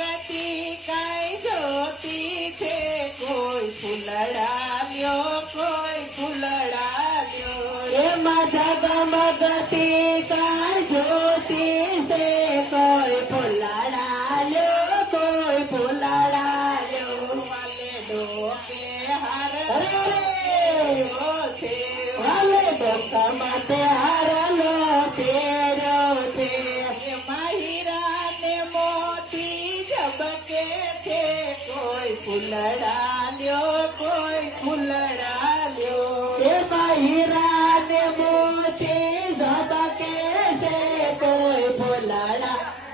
મગતી કાંઈ જોતી છે કોઈ ફૂલડા લ્યો કોઈ ફૂલડા લ્યો એમાં જગમગતી કાંઈ જોતી છે કોઈ ફૂલડા લ્યો કોઈ ફૂલડા લ્યો વાલે ડોકે હાર છે વાલે ડોકા માટે હારલો તેરો છે એમાં હીરા ને મોતી ઝબકે છે કોઈ ફૂલડા લ્યો કોઈ ફૂલડા લ્યો એમાં હીરા ને મોતી ઝબકે છે કોઈ ફૂલડા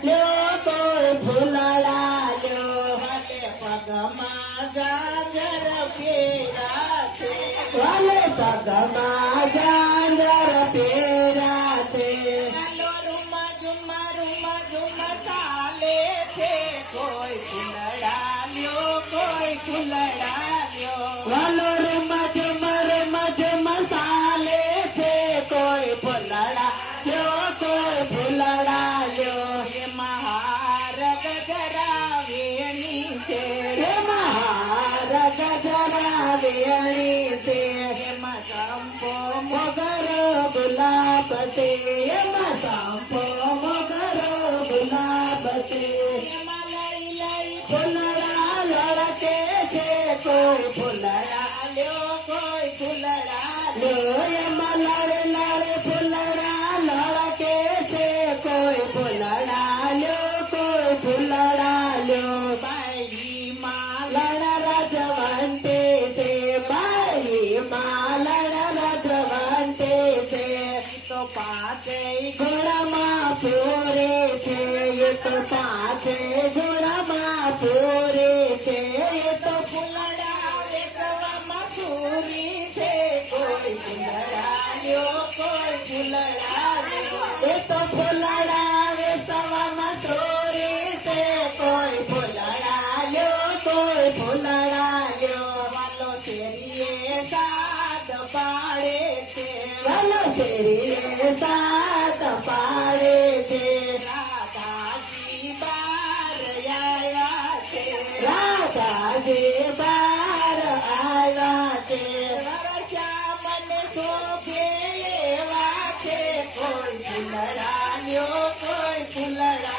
લ્યો કોઈ ફૂલડા લ્યો વાલે પગમાં ગાજર ફેરા છે વાલે પગમાં ગાજર પહેર્યા છે ચાલો રૂમા ઝુમા ચાલે છે કોઈ ફૂલડા લ્યો કોઈ ફૂલડા લ્યો વાલો રમજ ચાલે છે કોઈ ફૂલડા લ્યો કોઈ ફૂલડા લ્યો એમાં હાર ગજરા વેણી છે એમાં હાર ગજરા વેણી છે એમાં ચંપો મગર ગુલાબ છે એમાં સાંપો મગર ગુલાબ છે એમાં લઈ ફૂલડા લડકે છે કોઈ ફૂલડા લ્યો કોઈ ફૂલડા લ્યો એમાં લડે ફૂલડા લડકે છે કોઈ ફૂલડા લ્યો કોઈ ફૂલડા લ્યો બાઈ માં લડ રાજવંતે છે બાઈ માં લડ રાજવંતે છે તો પાતે ઘોડામાં પૂરે છે એ તો પાસે ઘોડામાં પૂરે છે એ તો ફૂલડા વેચવામાં પૂરી છે કોઈ ફૂલડા લ્યો કોઈ ફૂલડા લ્યો એ તો ફૂલડા વેચવામાં ચોરી છે કોઈ ફૂલડા લ્યો કોઈ ફૂલડા લ્યો વાલો શેરીએ સાદ પાડે છે વાલો શેરીએ સાત પાડે છે રાધાજી બાર આવ્યા છે રાધાજી બાર આવ્યા છે વરસ્યા મને શોભે એવા છે કોઈ ફૂલડા લ્યો કોઈ ફૂલડા